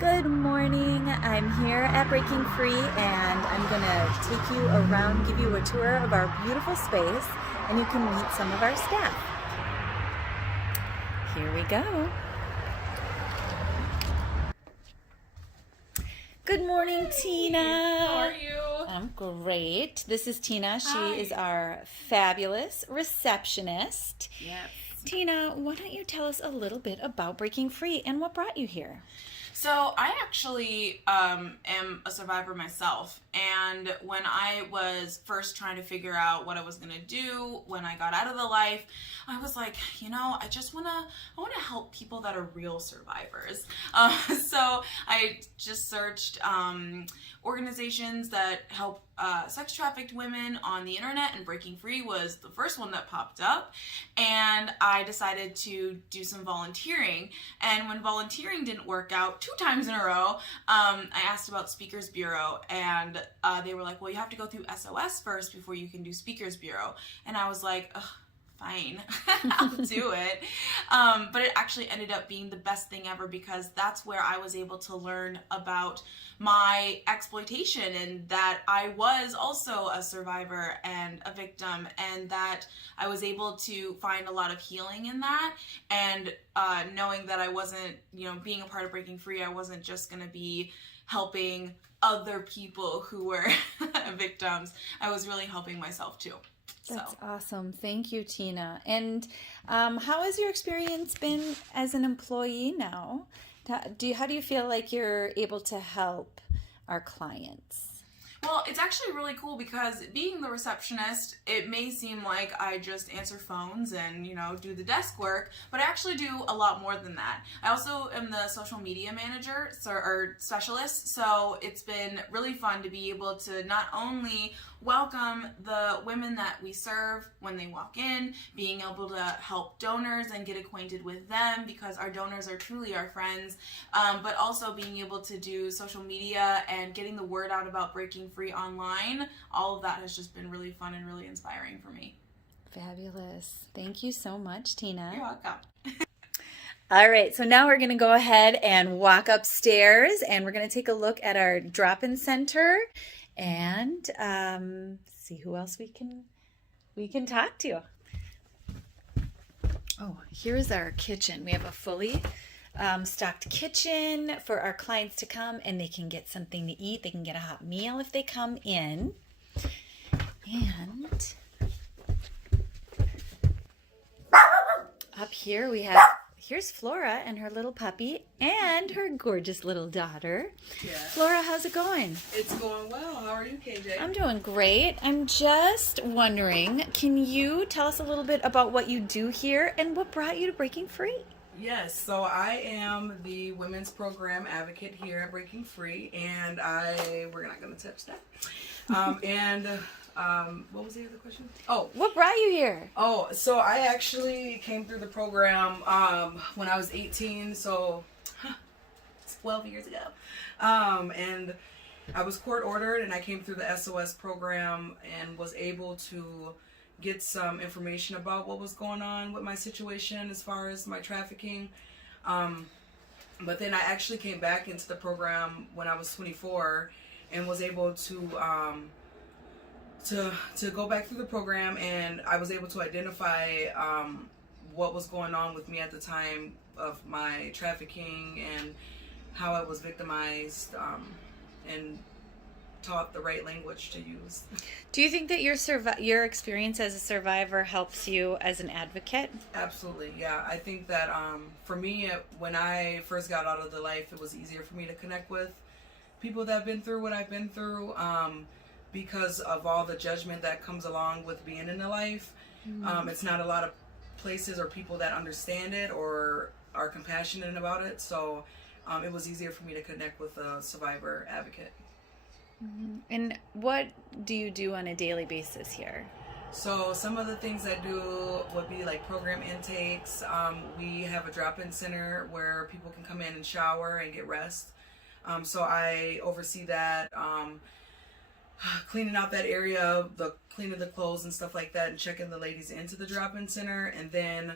Good morning. I'm here at Breaking Free and I'm going to take you around, give you a tour of our beautiful space, and you can meet some of our staff. Here we go. Good morning, Tina. How are you? I'm great. This is Tina. Hi. She is our fabulous receptionist. Yes. Tina, why don't you tell us a little bit about Breaking Free and what brought you here? So I actually am a survivor myself, and when I was first trying to figure out what I was gonna do when I got out of the life, I was like, I just wanna help people that are real survivors. So I just searched organizations that help sex trafficked women on the internet, and Breaking Free was the first one that popped up. And I decided to do some volunteering. And when volunteering didn't work out 2 times in a row, I asked about Speakers Bureau, and they were like, well, you have to go through SOS first before you can do Speakers Bureau. And I was like, ugh, fine, I'll do it. But it actually ended up being the best thing ever, because that's where I was able to learn about my exploitation, and that I was also a survivor and a victim, and that I was able to find a lot of healing in that, and knowing that I wasn't, being a part of Breaking Free, I wasn't just going to be helping other people who were victims. I was really helping myself too. That's awesome. Thank you, Tina. And how has your experience been as an employee now? How do you feel like you're able to help our clients? Well, it's actually really cool, because being the receptionist, it may seem like I just answer phones and, do the desk work, but I actually do a lot more than that. I also am the social media manager or specialist, so it's been really fun to be able to not only welcome the women that we serve when they walk in, being able to help donors and get acquainted with them, because our donors are truly our friends, but also being able to do social media and getting the word out about Breaking Free online. All of that has just been really fun and really inspiring for me. Fabulous. Thank you so much, Tina. You're welcome. All right, so now we're going to go ahead and walk upstairs, and we're going to take a look at our drop-in center and see who else we can talk to. Oh, here's our kitchen. We have a fully stocked kitchen for our clients to come, and they can get something to eat. They can get a hot meal if they come in. And up here here's Flora and her little puppy and her gorgeous little daughter. Yeah. Flora, how's it going? It's going well. How are you, KJ? I'm doing great. I'm just wondering, can you tell us a little bit about what you do here and what brought you to Breaking Free? Yes, so I am the women's program advocate here at Breaking Free, and we're not going to touch that. What was the other question? What brought you here? So I actually came through the program when I was 18, so 12 years ago. And I was court ordered, and I came through the SOS program and was able to get some information about what was going on with my situation as far as my trafficking. But then I actually came back into the program when I was 24 and was able to go back through the program, and I was able to identify what was going on with me at the time of my trafficking and how I was victimized, and taught the right language to use. Do you think that your experience as a survivor helps you as an advocate? Absolutely, yeah. I think that for me, when I first got out of the life, it was easier for me to connect with people that have been through what I've been through, because of all the judgment that comes along with being in the life. It's not a lot of places or people that understand it or are compassionate about it, so it was easier for me to connect with a survivor advocate. And what do you do on a daily basis here? So some of the things I do would be like program intakes. We have a drop-in center where people can come in and shower and get rest. So I oversee that, cleaning out that area, cleaning the clothes and stuff like that, and checking the ladies into the drop-in center, and then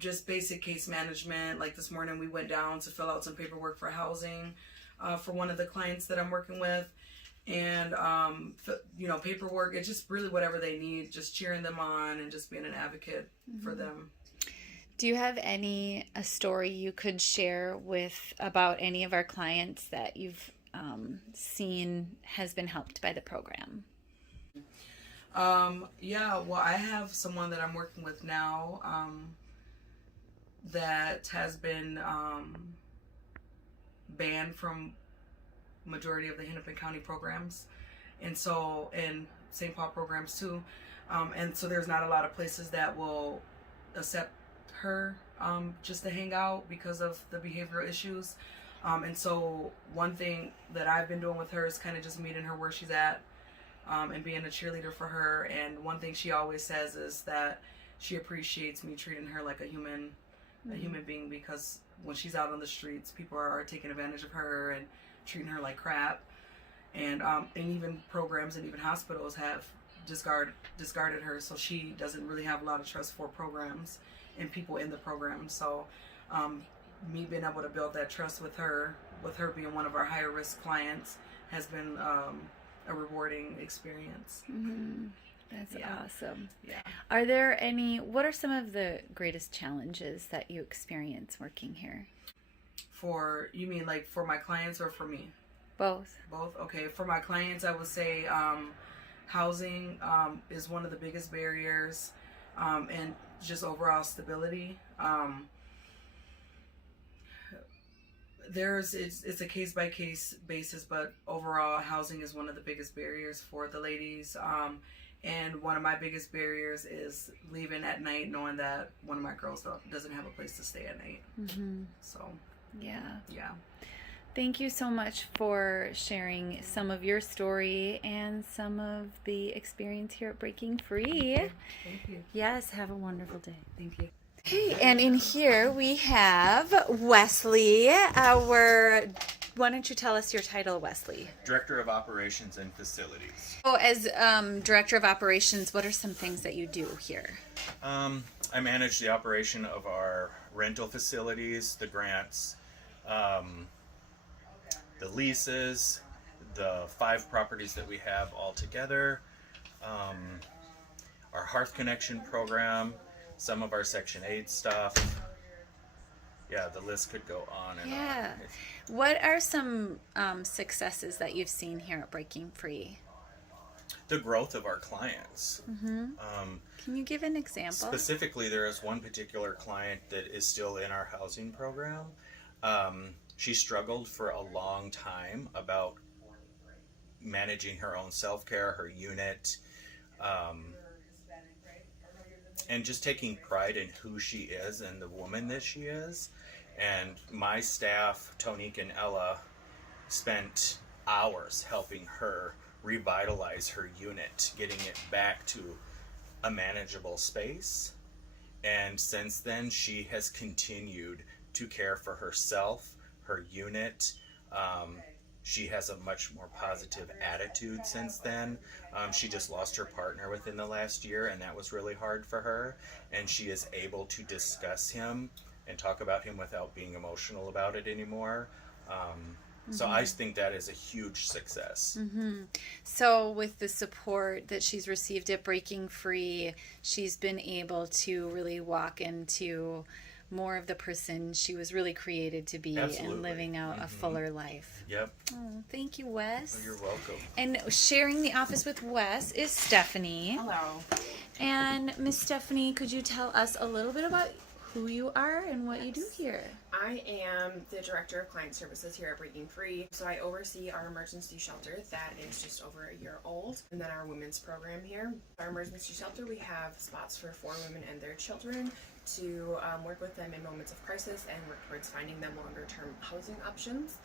just basic case management. Like this morning we went down to fill out some paperwork for housing for one of the clients that I'm working with. And, paperwork, it's just really whatever they need, just cheering them on and just being an advocate for them. Do you have a story you could share about any of our clients that you've seen has been helped by the program? I have someone that I'm working with now that has been banned from majority of the Hennepin County programs, and St. Paul programs too, and so there's not a lot of places that will accept her just to hang out because of the behavioral issues, and so one thing that I've been doing with her is kind of just meeting her where she's at, and being a cheerleader for her. And one thing she always says is that she appreciates me treating her like a human being, because when she's out on the streets, people are taking advantage of her and treating her like crap, and even programs and even hospitals have discarded her, so she doesn't really have a lot of trust for programs and people in the program. So me being able to build that trust with her being one of our higher risk clients, has been a rewarding experience. That's Yeah. awesome. Yeah. What are some of the greatest challenges that you experience working here? You mean like for my clients or for me? Both. Both? Okay. For my clients, I would say housing is one of the biggest barriers, and just overall stability. It's a case by case basis, but overall housing is one of the biggest barriers for the ladies. And one of my biggest barriers is leaving at night knowing that one of my girls doesn't have a place to stay at night. So Yeah. yeah. Thank you so much for sharing some of your story and some of the experience here at Breaking Free. Thank you. Yes, have a wonderful day. Thank you. Okay, and in here we have Wesley. Why don't you tell us your title, Wesley? Director of Operations and Facilities. Oh, as Director of Operations, what are some things that you do here? I manage the operation of our rental facilities, the grants, the leases, the 5 properties that we have all together, our Hearth Connection program, some of our Section 8 stuff. Yeah, the list could go on and Yeah. on. What are some successes that you've seen here at Breaking Free? The growth of our clients. Can you give an example? Specifically, there is one particular client that is still in our housing program. She struggled for a long time about managing her own self-care, her unit, and just taking pride in who she is and the woman that she is. And my staff, Tonique and Ella, spent hours helping her revitalize her unit, getting it back to a manageable space. And since then, she has continued to care for herself, her unit. She has a much more positive attitude since then. She just lost her partner within the last year, and that was really hard for her. And she is able to discuss him and talk about him without being emotional about it anymore. So I think that is a huge success. So with the support that she's received at Breaking Free, she's been able to really walk into more of the person she was really created to be. Absolutely. And living out a fuller life. Yep. Oh, thank you, Wes. Oh, you're welcome. And sharing the office with Wes is Stephanie. Hello. And Miss Stephanie, could you tell us a little bit about who you are and what you do here? I am the Director of Client Services here at Breaking Free. So I oversee our emergency shelter that is just over a year old, and then our women's program here. Our emergency shelter, we have spots for 4 women and their children to work with them in moments of crisis and work towards finding them longer-term housing options.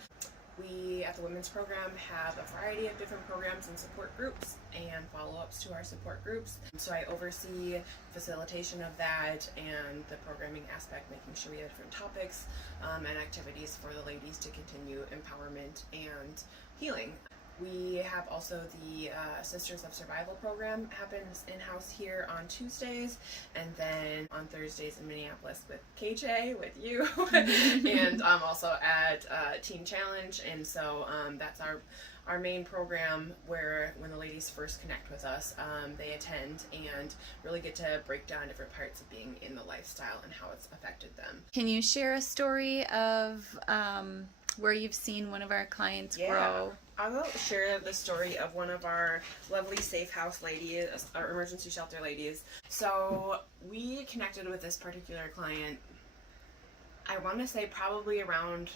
We, at the women's program, have a variety of different programs and support groups and follow-ups to our support groups. So I oversee facilitation of that and the programming aspect, making sure we have different topics and activities for the ladies to continue empowerment and healing. We have also the Sisters of Survival program happens in-house here on Tuesdays, and then on Thursdays in Minneapolis with KJ, with you, and also at Teen Challenge. And so that's our main program where when the ladies first connect with us, they attend and really get to break down different parts of being in the lifestyle and how it's affected them. Can you share a story of where you've seen one of our clients grow? I will share the story of one of our lovely safe house ladies, our emergency shelter ladies. So we connected with this particular client, I want to say probably around,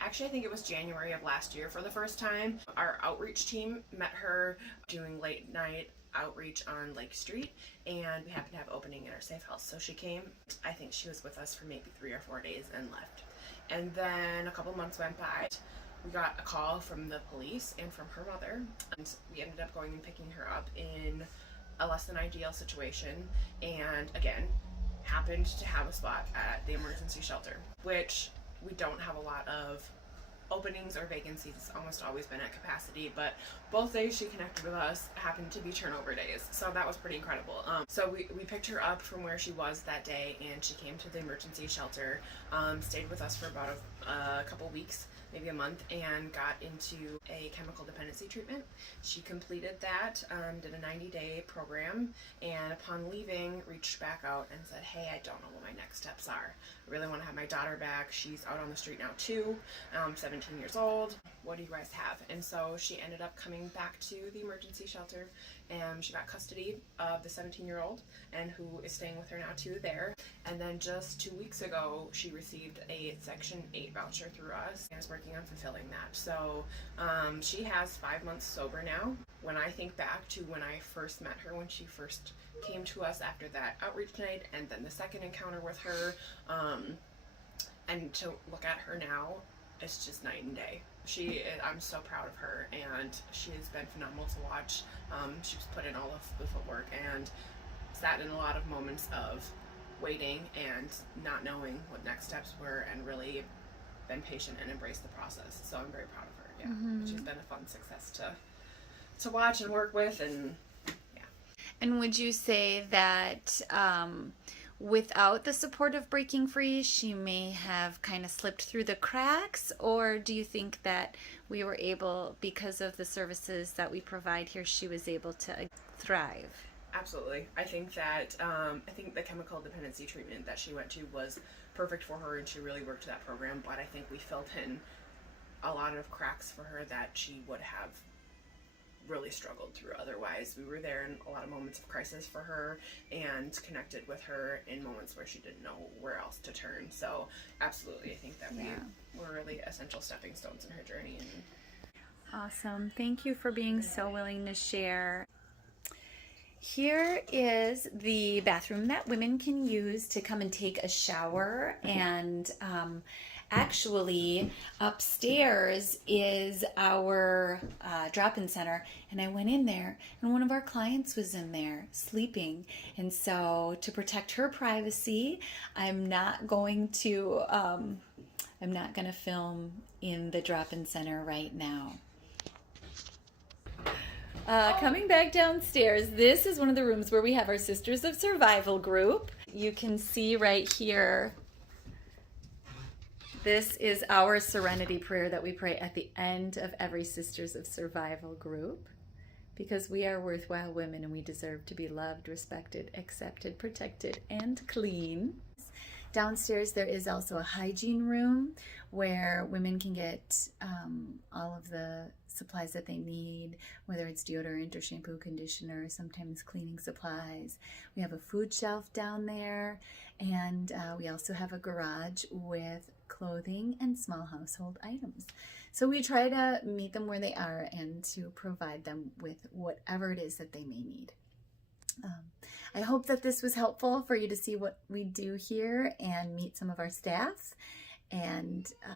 actually I think it was January of last year for the first time. Our outreach team met her doing late night outreach on Lake Street, and we happened to have opening in our safe house. So she came, I think she was with us for maybe 3 or 4 days and left. And then a couple months went by. We got a call from the police and from her mother, and we ended up going and picking her up in a less than ideal situation, and again, happened to have a spot at the emergency shelter, which we don't have a lot of openings or vacancies. It's almost always been at capacity, but both days she connected with us happened to be turnover days, so that was pretty incredible. So we picked her up from where she was that day, and she came to the emergency shelter, stayed with us for about a couple weeks, maybe a month, and got into a chemical dependency treatment. She completed that, did a 90-day program, and upon leaving, reached back out and said, hey, I don't know what my next steps are. I really want to have my daughter back. She's out on the street now too, 17 years old. What do you guys have? And so she ended up coming back to the emergency shelter, and she got custody of the 17-year-old, and who is staying with her now too there. And then just 2 weeks ago, she received a Section 8 voucher through us and is working on fulfilling that. So she has 5 months sober now. When I think back to when I first met her, when she first came to us after that outreach night, and then the second encounter with her, and to look at her now, it's just night and day. I'm so proud of her, and she has been phenomenal to watch. She's put in all of the footwork and sat in a lot of moments of waiting and not knowing what next steps were, and really been patient and embraced the process. So I'm very proud of her. Yeah, she's been a fun success to watch and work with, and yeah. And would you say that without the support of Breaking Free, she may have kind of slipped through the cracks? Or do you think that we were able, because of the services that we provide here, she was able to thrive? Absolutely. I think that I think the chemical dependency treatment that she went to was perfect for her, and she really worked to that program. But I think we filled in a lot of cracks for her that she would have really struggled through otherwise. We were there in a lot of moments of crisis for her, and connected with her in moments where she didn't know where else to turn. So absolutely, I think that we were really essential stepping stones in her journey. And Awesome. Thank you for being so willing to share. Here is the bathroom that women can use to come and take a shower, and actually upstairs is our drop-in center, and I went in there and one of our clients was in there sleeping, and so to protect her privacy, I'm not going to film in the drop-in center right now. Coming back downstairs, this is one of the rooms where we have our Sisters of Survival group. You can see right here, this is our serenity prayer that we pray at the end of every Sisters of Survival group, because we are worthwhile women and we deserve to be loved, respected, accepted, protected, and clean. Downstairs there is also a hygiene room where women can get all of the supplies that they need, whether it's deodorant or shampoo, conditioner, sometimes cleaning supplies. We have a food shelf down there, and we also have a garage with clothing and small household items. So we try to meet them where they are and to provide them with whatever it is that they may need. I hope that this was helpful for you to see what we do here and meet some of our staff. And